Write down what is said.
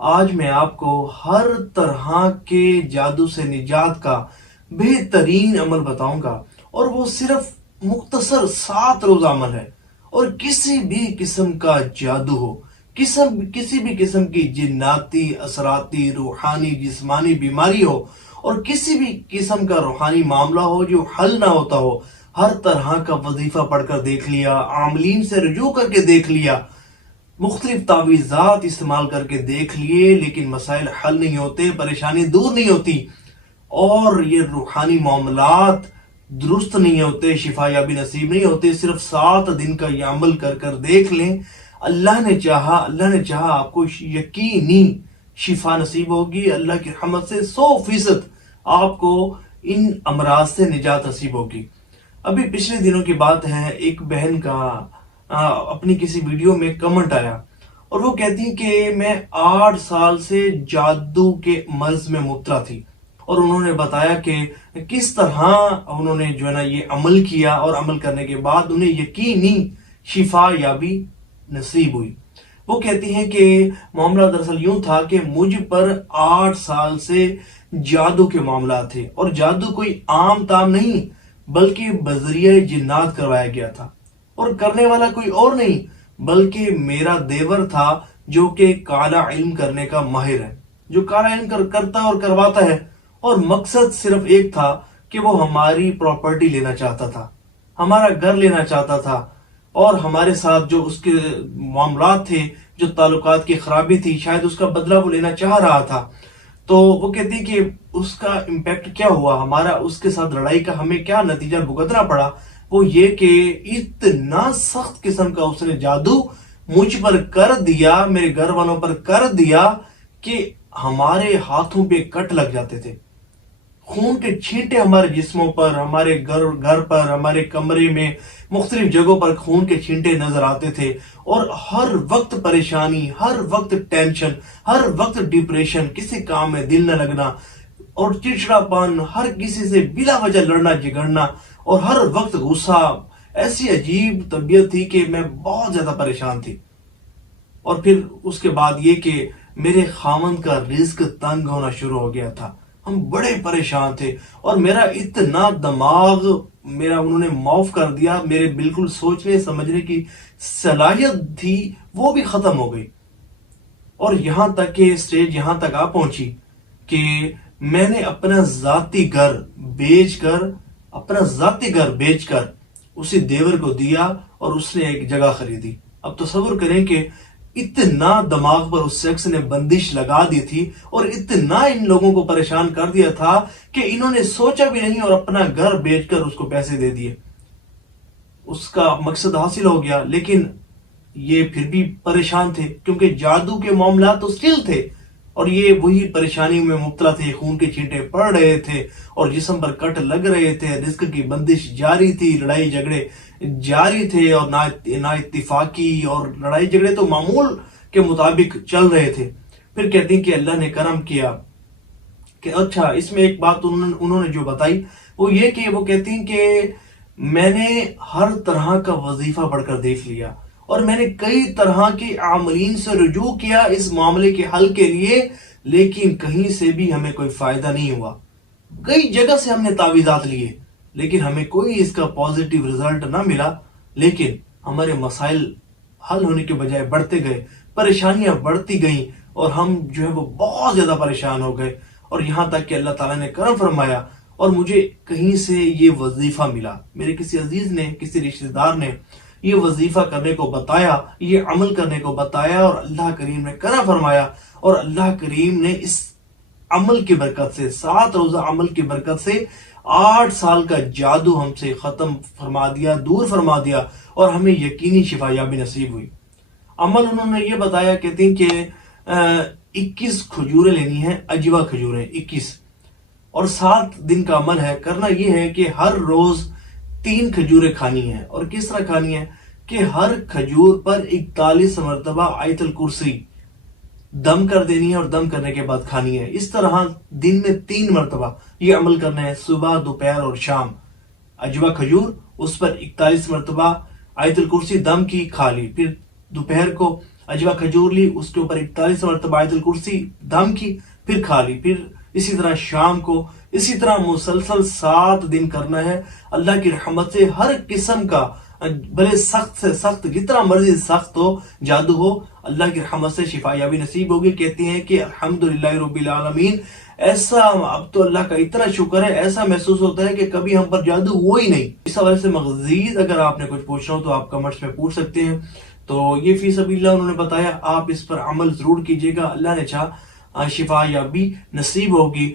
آج میں آپ کو ہر طرح کے جادو سے نجات کا بہترین عمل بتاؤں گا، اور وہ صرف مختصر 7 روز عمل ہے۔ اور کسی بھی قسم کا جادو ہو، کسی بھی قسم کی جناتی، اثراتی، روحانی، جسمانی بیماری ہو، اور کسی بھی قسم کا روحانی معاملہ ہو جو حل نہ ہوتا ہو، ہر طرح کا وظیفہ پڑھ کر دیکھ لیا، عاملین سے رجوع کر کے دیکھ لیا، مختلف تعویذات استعمال کر کے دیکھ لیے، لیکن مسائل حل نہیں ہوتے، پریشانی دور نہیں ہوتی، اور یہ روحانی معاملات درست نہیں ہوتے، شفا یابی نصیب نہیں ہوتے۔ صرف 7 دن کا یہ عمل کر کر دیکھ لیں، اللہ نے چاہا آپ کو یقینی شفا نصیب ہوگی، اللہ کی رحمت سے 100% آپ کو ان امراض سے نجات نصیب ہوگی۔ ابھی پچھلے دنوں کی بات ہے، ایک بہن کا اپنی کسی ویڈیو میں کمنٹ آیا، اور وہ کہتی ہیں کہ میں 8 سال سے جادو کے مرض میں مبتلا تھی، اور انہوں نے بتایا کہ کس طرح انہوں نے جو ہے نا یہ عمل کیا، اور عمل کرنے کے بعد انہیں یقینی شفا یابی نصیب ہوئی۔ وہ کہتی ہیں کہ معاملہ دراصل یوں تھا کہ مجھ پر 8 سال سے جادو کے معاملات تھے، اور جادو کوئی عام تام نہیں بلکہ بذریعہ جنات کروایا گیا تھا، اور کرنے والا کوئی اور نہیں بلکہ میرا دیور تھا، جو کہ کالا علم کرنے کا ماہر ہے، جو کالا علم کرتا اور کرواتا ہے، اور مقصد صرف ایک تھا کہ وہ ہماری پراپرٹی لینا چاہتا تھا، ہمارا گھر لینا چاہتا تھا، اور ہمارے ساتھ جو اس کے معاملات تھے، جو تعلقات کی خرابی تھی، شاید اس کا بدلہ وہ لینا چاہ رہا تھا۔ تو وہ کہتی ہے کہ اس کا امپیکٹ کیا ہوا، ہمارا اس کے ساتھ لڑائی کا ہمیں کیا نتیجہ بھگتنا پڑا، وہ یہ کہ اتنا سخت قسم کا اس نے جادو مجھ پر کر دیا، میرے گھر والوں پر کر دیا، کہ ہمارے ہاتھوں پہ کٹ لگ جاتے تھے، خون کے چھینٹے ہمارے جسموں پر، ہمارے گھر پر، ہمارے کمرے میں، مختلف جگہوں پر خون کے چھینٹے نظر آتے تھے، اور ہر وقت پریشانی، ہر وقت ٹینشن، ہر وقت ڈپریشن، کسی کام میں دل نہ لگنا، اور چڑچڑا پن، ہر کسی سے بلا وجہ لڑنا جھگڑنا، اور ہر وقت غصہ۔ ایسی عجیب طبیعت تھی کہ میں بہت زیادہ پریشان تھی۔ اور پھر اس کے بعد یہ کہ میرے خاوند کا رزق تنگ ہونا شروع ہو گیا تھا، ہم بڑے پریشان تھے، اور میرا اتنا دماغ انہوں نے معاف کر دیا، میرے بالکل سوچنے سمجھنے کی صلاحیت تھی وہ بھی ختم ہو گئی، اور یہاں تک کہ سٹیج یہاں تک آ پہنچی کہ میں نے اپنا ذاتی گھر بیچ کر اسی دیور کو دیا، اور اس نے ایک جگہ خریدی۔ اب تصور کریں کہ اتنا دماغ پر اس شخص نے بندش لگا دی تھی، اور اتنا ان لوگوں کو پریشان کر دیا تھا کہ انہوں نے سوچا بھی نہیں، اور اپنا گھر بیچ کر اس کو پیسے دے دیے۔ اس کا مقصد حاصل ہو گیا، لیکن یہ پھر بھی پریشان تھے، کیونکہ جادو کے معاملات تو سٹل تھے، اور یہ وہی پریشانی میں مبتلا تھے، خون کے چھینٹے پڑ رہے تھے، اور جسم پر کٹ لگ رہے تھے، رزق کی بندش جاری تھی، لڑائی جھگڑے جاری تھے، اور نا اتفاقی اور لڑائی جھگڑے تو معمول کے مطابق چل رہے تھے۔ پھر کہتی ہیں کہ اللہ نے کرم کیا کہ اچھا، اس میں ایک بات انہوں نے جو بتائی وہ یہ کہ وہ کہتی ہیں کہ میں نے ہر طرح کا وظیفہ پڑھ کر دیکھ لیا، اور میں نے کئی طرح کے عاملین سے رجوع کیا اس معاملے کے حل کے لیے، لیکن کہیں سے بھی ہمیں کوئی فائدہ نہیں ہوا۔ کئی جگہ سے ہم نے تعویذات لیے، لیکن ہمیں کوئی اس کا پازیٹیو رزلٹ نہ ملا، لیکن ہمارے مسائل حل ہونے کے بجائے بڑھتے گئے، پریشانیاں بڑھتی گئیں، اور ہم جو ہے وہ بہت زیادہ پریشان ہو گئے، اور یہاں تک کہ اللہ تعالیٰ نے کرم فرمایا، اور مجھے کہیں سے یہ وظیفہ ملا، میرے کسی عزیز نے، کسی رشتہ دار نے یہ وظیفہ کرنے کو بتایا، یہ عمل کرنے کو بتایا، اور اللہ کریم نے کرم فرمایا، اور اللہ کریم نے اس عمل کی برکت سے، 7 روزہ عمل کی برکت سے 8 سال کا جادو ہم سے ختم فرما دیا، دور فرما دیا، اور ہمیں یقینی شفا یابی نصیب ہوئی۔ عمل انہوں نے یہ بتایا، کہتے ہیں کہ 21 کھجوریں لینی ہیں، اجوا کھجوریں 21، اور 7 دن کا عمل ہے۔ کرنا یہ ہے کہ ہر روز 3 کھجوریں کھانی ہیں، اور کس طرح کھانی ہے کہ ہر کھجور پر 41 مرتبہ آیت الکرسی دم کر دینی ہے، اور دم کرنے کے بعد کھانی ہے۔ اس طرح دن میں 3 مرتبہ یہ عمل کرنا ہے، صبح، دوپہر اور شام۔ اجوا کھجور، اس پر 41 مرتبہ آیت الکرسی دم کی، کھا لی، پھر دوپہر کو اجوا کھجور لی، اس کے اوپر 41 مرتبہ آیت الکرسی دم کی، پھر کھا لی، پھر اسی طرح شام کو، اسی طرح مسلسل 7 دن کرنا ہے۔ اللہ کی رحمت سے ہر قسم کا، بھلے سخت سے سخت، جتنا مرضی سخت ہو، جادو ہو، اللہ کی رحمت سے شفا یابی نصیب ہوگی۔ کہتے ہیں کہ الحمدللہ رب العالمین، ایسا اب تو اللہ کا اتنا شکر ہے، ایسا محسوس ہوتا ہے کہ کبھی ہم پر جادو ہوا ہی نہیں۔ اس حوالے سے مزید اگر آپ نے کچھ پوچھنا ہو تو آپ کمنٹس میں پوچھ سکتے ہیں۔ تو یہ فی سبیل اللہ انہوں نے بتایا، آپ اس پر عمل ضرور کیجیے گا، اللہ نے چاہا شفا یابی نصیب ہوگی۔